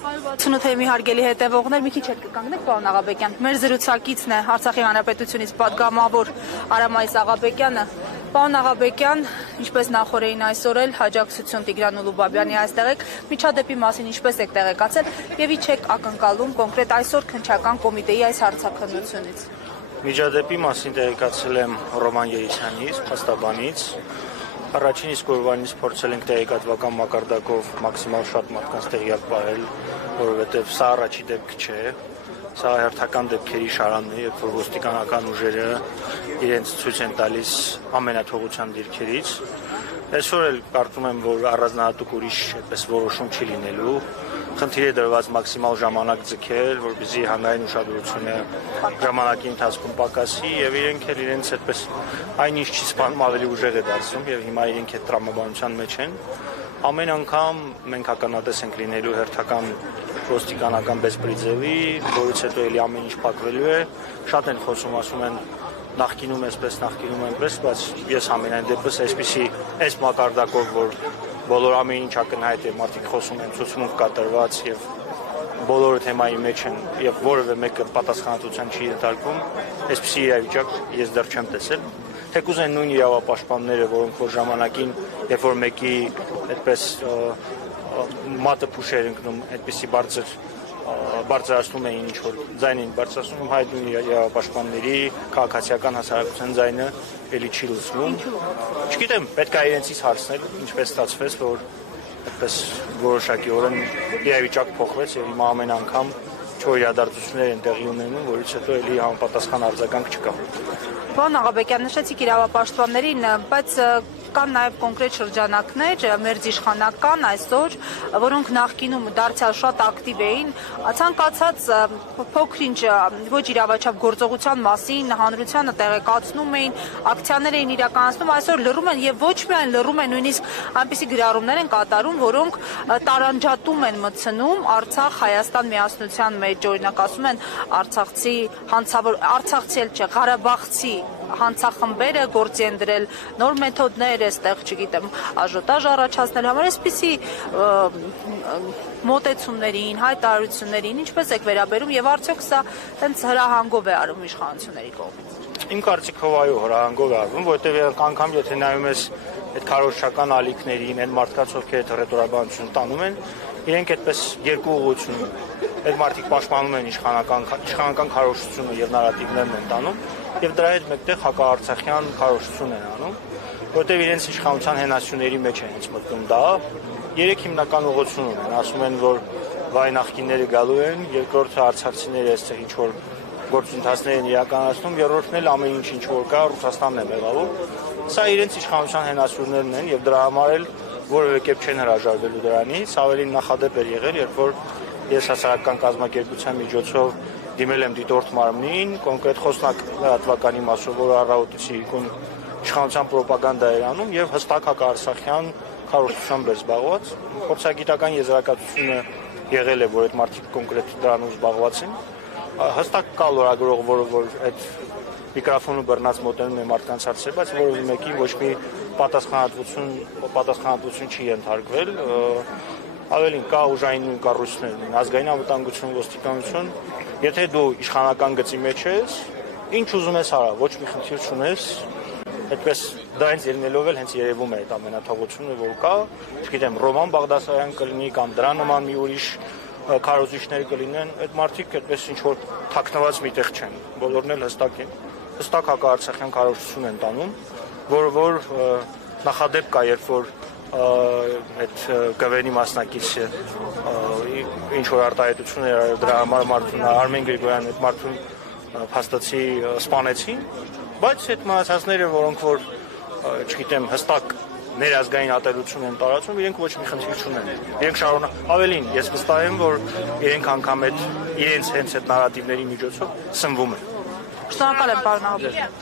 168-ի հարգելի հետևողներ, մի քիչ հետ կկանգնեք, պարոն Աղաբեկյան։ Մեր զրուցակիցն է Արցախի Հանրապետությունից պատգամավոր Արամայիս Աղաբեկյանը։ Պարոն Աղաբեկյան, ինչպես նախորդին այսօր էլ հաջողություն Տիգրան Ուլուբաբյանի այստեղ եք, միջադեպի մասին ինչպես եք տեղեկացել եւ ինչ եք ակնկալում կոնկրետ այսօր քննչական կոմիտեի այս հարցաքննությունից։ Միջադեպի մասին տեղեկացել եմ Ռոման Երիսյանից, փաստաբանից։ Առաջին իսկ օրվանից փորձել ենք տեղեկատվական մակարդակով մաքսիմալ շատ մարդկանց տեղյակ պահել, որովհետև սա առաջի դեպք չէ, սա հերթական դեպքերի շարանն է, երբ որ ոստիկանական ուժերը իրենց ցույց են տալիս ամենաթողության դիրքերից։ Այսօր էլ կարծում եմ, որ առանձնահատուկ ուրիշ այդպես որոշում չի լինելու։ Խնդիր է դրված մաքսիմալ ժամանակ ձգել, որպեսզի հանրային ուշադրությունը ժամանակի ընթացքում պակասի եւ իրենք էլ իրենց այդպես այնինչ չի սպանում ավելի ուժեղ է դարձնում եւ հիմա իրենք այդ տրամաբանության մեջ են։ Ամեն անգամ մենք ականատես ենք լինելու հերթական ոստիկանական բեսպրիձևի, որից հետո էլի ամեն ինչ փակվելու է։ Շատ են խոսում, ասում են նախկինում էսպես, նախկինում այնպես, բայց ես ամենայն դեպս այսպիսի այս մակարդակով, որ բոլոր ամեն ինչ ակնհայտ է, մարդիկ խոսում են, ցուցմունք կատարված եւ բոլորը թեմայի մեջ են եւ որևէ մեկը պատասխանատվության չի ենթարկվում, այսպիսի իրավիճակ ես դեռ չեմ տեսել։ Թեկուզ են նույն իրավապաշտպանները, որոնք որ ժամանակին, երբ որ մեկի այդպես մատը փուշ էր ընկնում, այդպիսի բարձրացնում էին ինչ-որ ձայն էին բարձրացնում, հայտնի իրավապաշտպանների քաղաքացիական հասարակության ձայնը էլի չի լսվում։ Չգիտեմ, պետք է իրենցից հարցնել, ինչպես ստացվեց, որ այդպես որոշակիորեն իրավիճակ փոխվեց եւ հիմա ամեն անգամ չոր իրադարձություններ են տեղի ունենում, որից հետո էլի համապատասխան արձագանք չկա։ Պարոն Աղաբեկյան, նշեցիք իրավապաշտպաններին, բայց կան նաև կոնկրետ շրջանակներ, մերձիշխանական այսօր, որոնք նախկինում դարձյալ շատ ակտիվ էին, ցանկացած փոքր-ինչ ոչ իրավաչափ գործողության մասին հանրությանը տեղեկացնում էին, ակցիաներ էին իրականացնում, այսօր լռում են եւ ոչ միայն լռում են, նույնիսկ այնպիսի գրառումներ են կատարում, որոնք տարանջատում են մտցնում Արցախ-Հայաստան միասնության մեջ, օրինակ ասում են արցախցի էլ չէ, ղարաբաղցի հանցախմբերը գործի են դրել նոր մեթոդներ, այստեղ, չգիտեմ, աժոտաժ առաջացնել համար, այսպիսի մոտեցումներին, հայտարարություններին, ինչպես եք վերաբերում եւ արդյոք սա հենց հրահանգով է արվում իշխանությունների կողմից։ Իմ կարծիքով այո, հրահանգով է արվում, որտեղ անգամ եթե նայում ես այդ քարոզչական ալիքներին, այն մարդկանց, ովքեր այդ հռետորաբանություն տանում են, իրենք այդպես երկու ուղղություն են։ Այդ մարդիկ պաշտպանում են իշխանական քարոզչությունը եւ նարատիվներն են տանում եւ դրա հետ մեկտեղ հակաարցախյան քարոզություն են անում, որտեղ իրենց իշխանության հենասյուների մեջ են հենց մտնում դա։ Երեք հիմնական ուղղություն ունեն, ասում են, որ վայ նախկինները գալու են, երկրորդը արցախցիները այստեղ ինչ որ գործընթացներ են իրականացնում, երրորդն էլ ամեն ինչ որ կա Ռուսաստանն է մեղավոր։ Սա իրենց իշխանության հենասյուրներն են եւ դրա համար էլ որևէ կերպ չեն հրաժարվելու դրանից, ավելին նախադեպ էր եղել, երբ որ ես հասարակական կազմակերպության միջոցով դիմել եմ դիտորդ մարմնին, կոնկրետ խոսնակ լրատվականի մասով, որ առավոտից իշխանության պրոպագանդա էր անում եւ հստակ հակաարցախյան քարոզությամբ էր զբաղված։ Փորձագիտական եզրակացությունը եղել է, որ այդ մարդիկ կոնկրետ դրանով զբաղված են։ Հստակ կա լրագրող, որ այդ միկրոֆոնը բռնած մոտենում է մարդկանց հարցեր, բայց որևէ մեկի ոչ մի պատասխանատվություն չի ենթարկվել։ Ավելին կա ուժային նույն կառույցներն են, ազգային անվտանգություն, ոստիկանություն։ Եթե դու իշխանական գծի մեջ ես, ինչ ուզում ես արա, ոչ մի խնդիր չունես։ Այդպես դրանից ելնելով էլ հենց երևում է այդ ամենաթողությունը, որ կա, չգիտեմ, Ռոման Բաղդասարյան կլինի կամ դրա նման մի ուրիշ քարոզիչներ կլինեն, այդ մարդիկ այդպես ինչ որ թաքնված միտեղ չեն, բոլորն էլ հստակ են, հստակ հակաարցախյան քարոզություն են տանում, որ նախադեպ կա, երբ որ այդ ԿՎՆ-ի մասնակիցը ինչ որ արտահայտություն էր դրա համար մարդուն Արմեն Գրիգորյանը այդ մարդուն փաստացի սպանեցին, բայց այդ մնացածները, որոնք որ չգիտեմ, հստակ ներազգային ատելություն են տարածում, իրենք ոչ մի խնդիր չունեն։ Իրենք ավելին, ես վստահ եմ, որ իրենք անգամ այդ իրենց հենց այդ նարատիվների միջոցով սնվում են։ Շնորհակալ եմ, պարոն Աղաբեկյան։